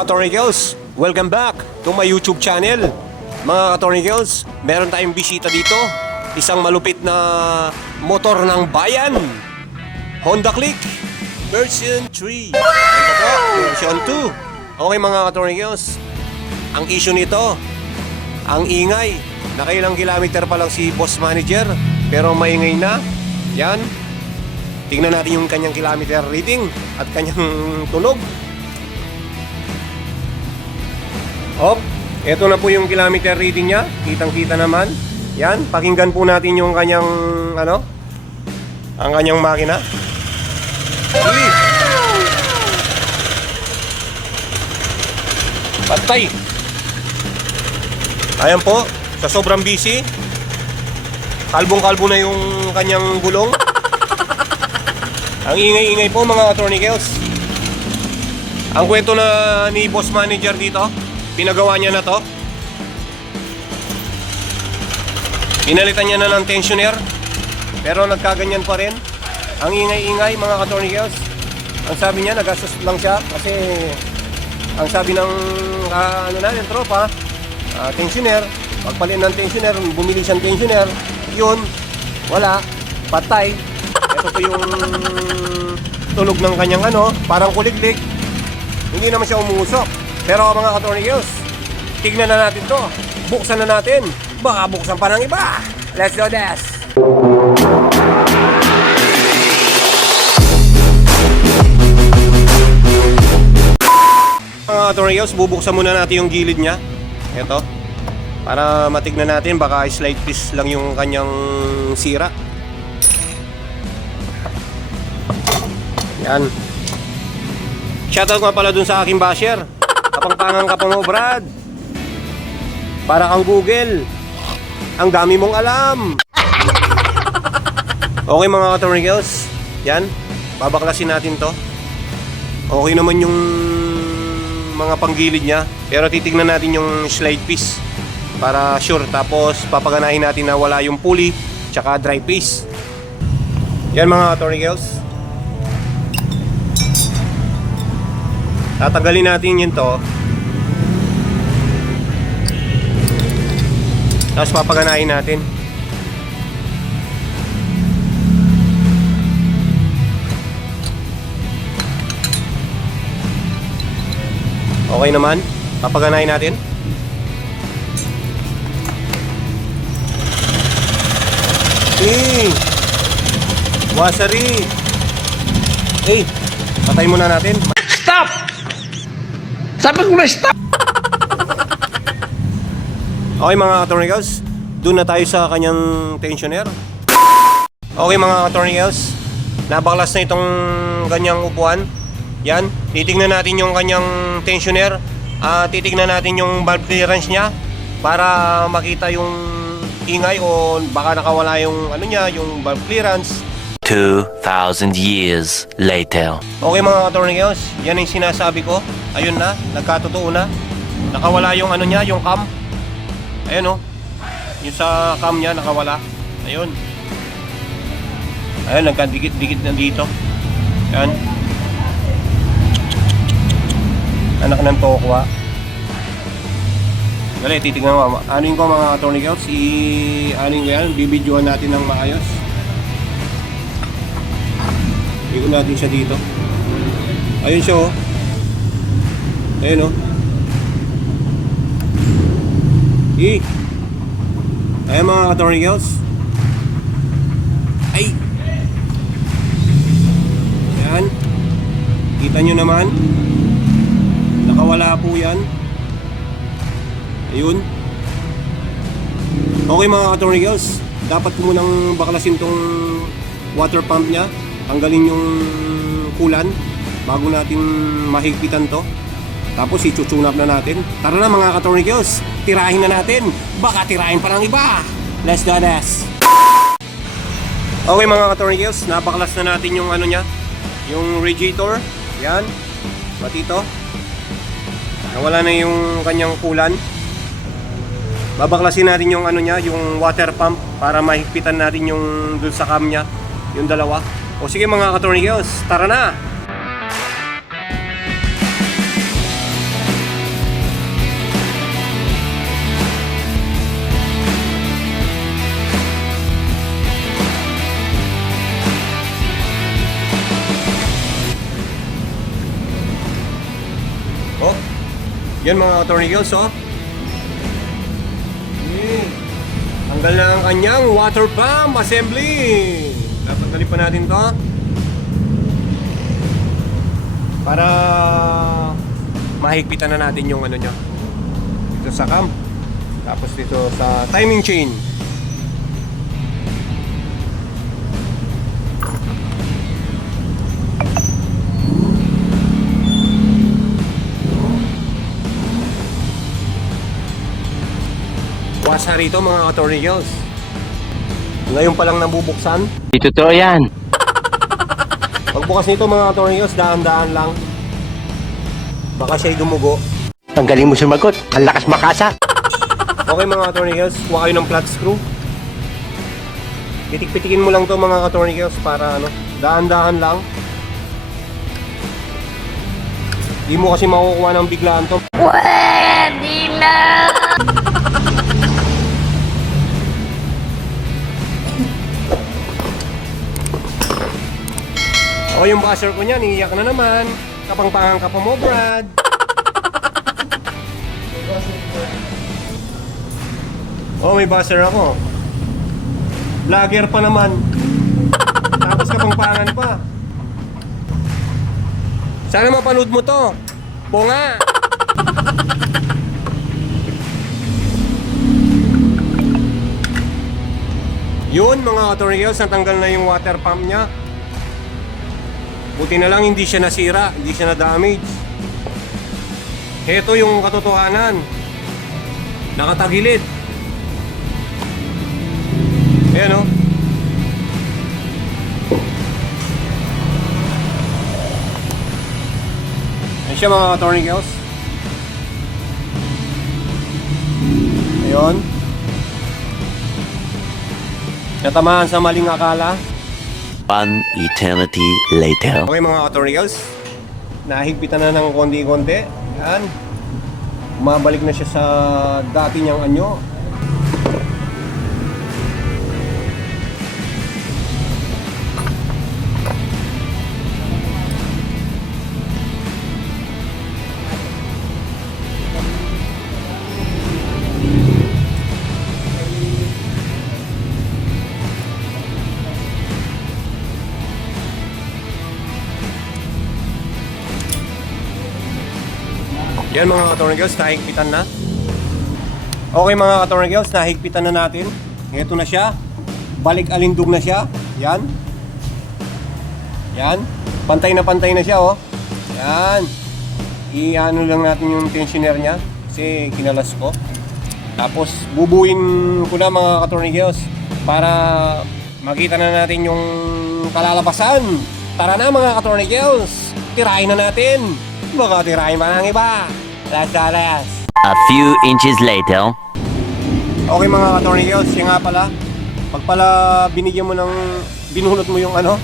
Katornigels, welcome back to my YouTube channel. Mga Katornigels, meron tayong bisita dito. Isang malupit na motor ng bayan, Honda Click version 3. Ito po, version 2. Okay mga Katornigels, ang issue nito, ang ingay. Nakailang kilometer pa lang si boss manager, pero maingay na. Yan. Tingnan natin yung kanyang kilometer reading at kanyang tunog. Hop, eto na po yung kilometer reading niya. Kitang-kita naman. Yan, pakinggan po natin yung kanyang ang kanyang makina. Patay. Ayan po, sa sobrang busy, kalbong-kalbo na yung kanyang gulong. Ang ingay-ingay po mga Katornigels. Ang kwento na ni boss manager dito, pinagawa niya na to. Pinalitan niya na ng tensioner, pero nagkaganyan pa rin. Ang ingay-ingay mga Katornigels. Ang sabi niya, nagastos lang siya kasi ang sabi ng yung tropa, tensioner, pagpalit ng tensioner, bumili siyang tensioner, yun, wala, patay. Ito po yung tunog ng kanyang parang kuliglig. Hindi naman siya umuusok. Pero mga Katornigels, tignan na natin to. Buksan na natin. Baka buksan pa ng iba. Let's do this. Mga Katornigels, bubuksan muna natin yung gilid niya. Ito. Para matignan natin, baka slight piece lang yung kanyang sira. Yan. Shoutout nga pala dun sa aking basher. Kapangpangan ka pa mo, Brad. Para kang Google. Ang dami mong alam. Okay mga Katornigels, yan, babaklasin natin to. Okay naman yung mga panggilid nya, pero titignan natin yung slide piece para sure. Tapos papaganahin natin na wala yung pulley tsaka dry piece. Yan mga Katornigels. Tatanggalin natin yun to. Tapos papaganahin natin. Okay naman. Papaganahin natin. Wasari. Patay muna natin. Stop! Sabi ko na stop! Okay mga Katornigels, doon na tayo sa kanyang tensioner. Okay mga Katornigels, nabaklas na itong kanyang upuan. Yan, titignan natin yung kanyang tensioner. Titignan natin yung valve clearance niya para makita yung ingay o baka nakawala yung yung valve clearance. 2,000 years later. Okay mga Katornigels, yan yung sinasabi ko. Ayun na, nagkatotoo na. Nakawala yung niya, yung cam. Ayun yung sa cam niya nakawala. Ayun. Ayun, nagkadikit-dikit na dito. Yan. Anak ng tokwa. Dali, titignan mo. Anuin ko mga Katornigels, anuin ko yan, bibidyoan natin ng maayos. Ikot natin siya dito. Ayun siya Ayun Ayan mga Katornigels. Ay! Ayan. Kita nyo naman. Nakawala po yan. Ayun. Okay mga Katornigels, dapat ko munang baklasin tong water pump nya. Tanggalin yung kulan bago natin mahigpitan to. Tapos i-tune up na natin. Tara na mga Katornigels, tirahin na natin. Baka tirahin pa ng iba. Let's do this. Okay mga Katornigels, napaklas na natin yung niya, yung radiator. Yan, pati ito. Nawala na yung kanyang kulan. Babaklasin natin yung niya, yung water pump para mahigpitan natin yung dun sa cam nya, yung dalawa. O sige mga Katornigels, tara na! Oh, yan mga tornillos, oh. Okay. Tanggal na ang kanyang water pump assembly. Tatanggalin pa natin to para mahigpitan na natin yung ano nyo dito sa cam, tapos dito sa timing chain. Wasa rito mga tornillos. Ngayon pa lang nabubuksan. Di totoo yan. Pagbukas nito mga tornillos, daan-daan lang. Baka siya'y dumugo. Ang galing mo sumagot. Ang lakas makasa. Okay mga tornillos, kuha kayo ng flat screw. Pitik-pitikin mo lang to mga tornillos para ano, daan-daan lang. Di mo kasi makukuha ng biglaan to. Pwede na! O yung buzzer ko niyan, iiyak na naman. Kapangpangan ka pa mo, Brad. Oh, may buzzer ako. Vlogger pa naman. Tapos kapangpangan pa. Sana mapanood mo to. Bunga. Yun mga tornillos, natanggal na yung water pump niya. Buti na lang hindi siya nasira, hindi siya na-damage. Heto yung katotohanan. Nakatagilid. Ayan o. Ayan siya mga tornillos. Ayun. Natamaan sa maling akala. One eternity later. Okay mga tornillos, nahigpitan na ng konti-konti. Yan. Umabalik na siya sa dati niyang anyo. Yan mga tornillos, nahigpitan na. Okay mga tornillos, nahigpitan na natin. Ito na siya. Balik alindog na siya. Yan. Yan. Pantay na siya, oh. Yan. I-ano lang natin yung tensioner niya kasi kinalas ko. Tapos bubuin ko na mga tornillos para makita na natin yung kalalabasan. Tara na mga tornillos, tirahin na natin. Baka tirahin pa ng iba. Las. A few inches later. Okay mga tornillos, siya nga pala. Pag pala binigyan mo ng, binulot mo yung ano,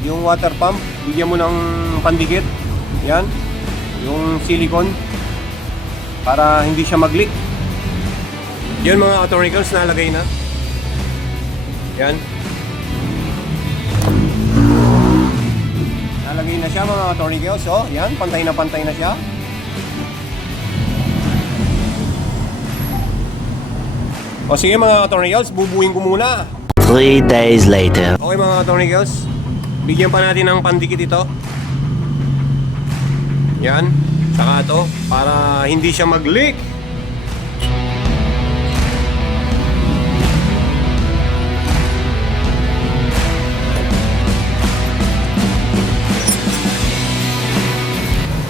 yung water pump, bigyan mo ng pandikit. Yan. Yung silicone. Para hindi siya mag-leak. Yan mga tornillos, nalagay na. Yan. Nalagay na siya mga tornillos, oh. Yan, pantay na siya. O sige mga tornillos, bubuin ko muna. 3 days later. Okay mga tornillos, bigyan pa natin ng pandikit ito. Yan, saka ito, para hindi siya mag-leak.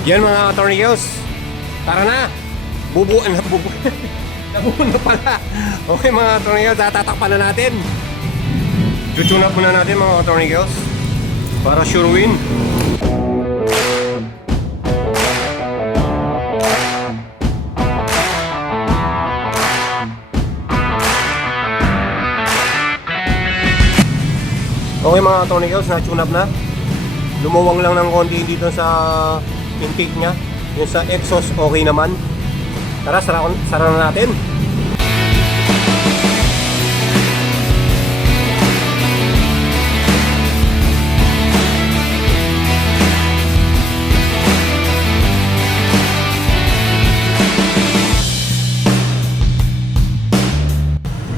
Yan mga tornillos, tara na. Bubuan na. Nabuo na pala. Okay mga tornillos, tatatakpan na natin. Tutune up muna natin mga tornillos para sure win. Okay mga tornillos, na-tune up na. Lumuwang lang ng konti dito sa intake nya. Yung sa exhaust okay naman. Tara, sara na natin.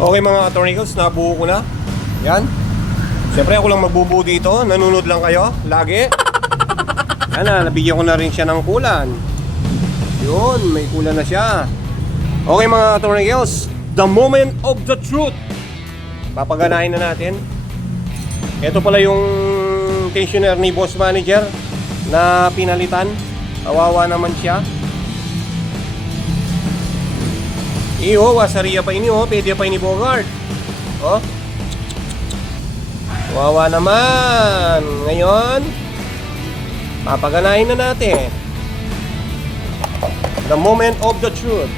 Okay mga Attorney Girls, nabuo ko na. Yan. Siyempre ako lang magbubuo dito. Nanunod lang kayo, lagi. Yan na, nabigyan ko na rin siya ng kulan. Yun, may kulan na siya. Okay mga Attorney Girls, the moment of the truth. Papaganahin na natin. Ito pala yung tensioner ni Boss Manager na pinalitan. Kawawa naman siya. Iyo, wasariya pa ini, oh. Pwede pa ini Bogart. Oh. Kawawa naman. Ngayon, papaganahin na natin. The moment of the truth.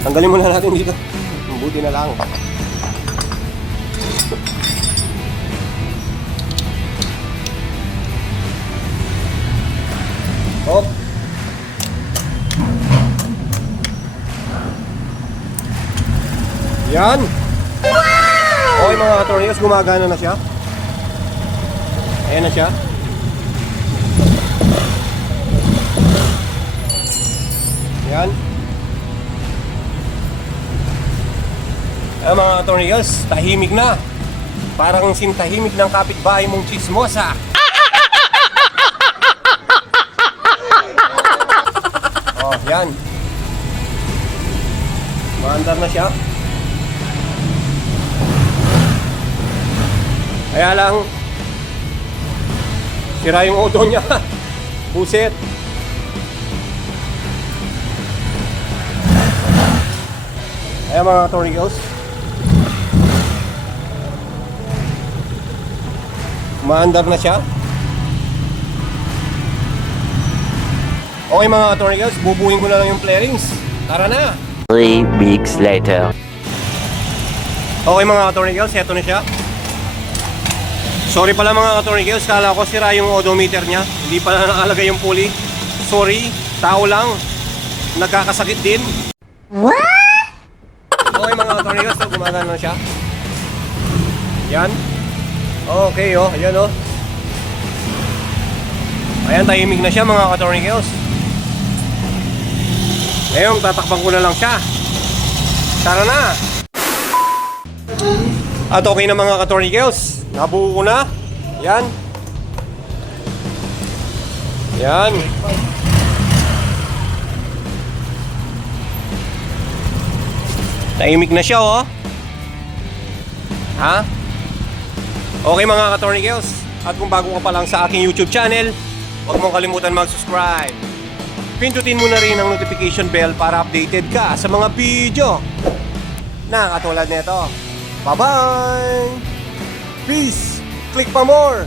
Tanggalin muna natin dito. Buti na lang. Oh. Yan. Okay mga attorneys, gumagana na siya. Ayan na siya. Yan. Ayan mga attorneys, tahimik na. Parang sintahimik ng kapitbahay mong chismosa. Oh, yan. Maandar na siya. Kaya lang, sira yung auto niya. Buset. Ayan mga Attorney Girls. Maandar na siya. Okay mga Attorney Girls, bubuhin ko na lang yung flarings. Tara na! 3 weeks later. Okay mga Attorney Girls, eto na siya. Sorry pala mga Attorney Girls, kala ko sira yung odometer niya. Hindi pala nakalagay yung pulley. Sorry, tao lang. Nagkakasakit din. What? Okay mga Attorney Girls, so gumagana na siya. Yan. Okay oh, ayan oh. Ayan, tahimik na siya mga Attorney Girls. Ngayon, tatakpan ko na lang siya. Tara na! At okay na mga Attorney Girls. Nabuo ko na. Yan. Yan. Tahimik na siya oh. Ha? Okay mga Attorney Girls. At kung bago ka pa lang sa aking YouTube channel, huwag mong kalimutan mag-subscribe. Pindutin mo na rin ang notification bell para updated ka sa mga video na katulad nito. Bye-bye! Peace! Click pa more!